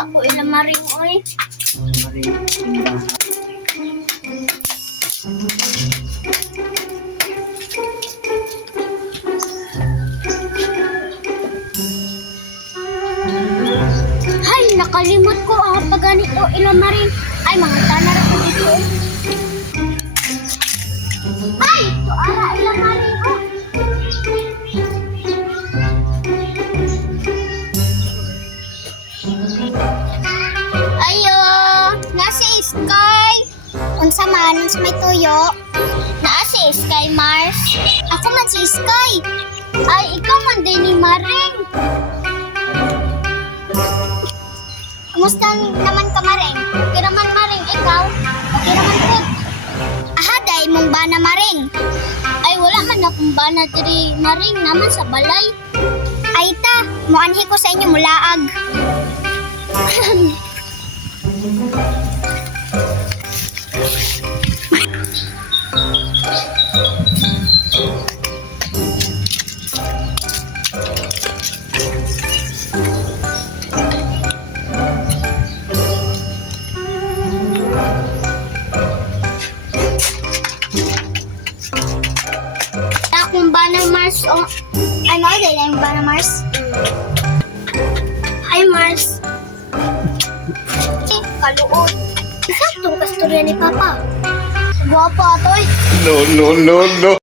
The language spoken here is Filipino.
Sa ko ilamaring oy. Hay, nakalimot ko pag ganito ilamaring. Ay, mga tanar ko dito. Ay, to ara ilamaring ko. Ayo, nasi Sky. Unsa man sa may tuyo? Naa si Sky Mars. Ako man si Sky. Ay, ikaw man din ni Maring. Kumusta naman ka, Maring? Okay naman, Maring. Ikaw? Okay naman po. Ahaday mong bana, Maring. Ay, wala man akong bana diri, Maring. Naman sa balay. Ay, ta. Muanhi ko sa inyo mulaag. Akong banner Mars o ano din yung banner Mars? Hi Mars. Kaluot. Saktong kasturya ni Papa. Guwapo atoy. No, no, no, no.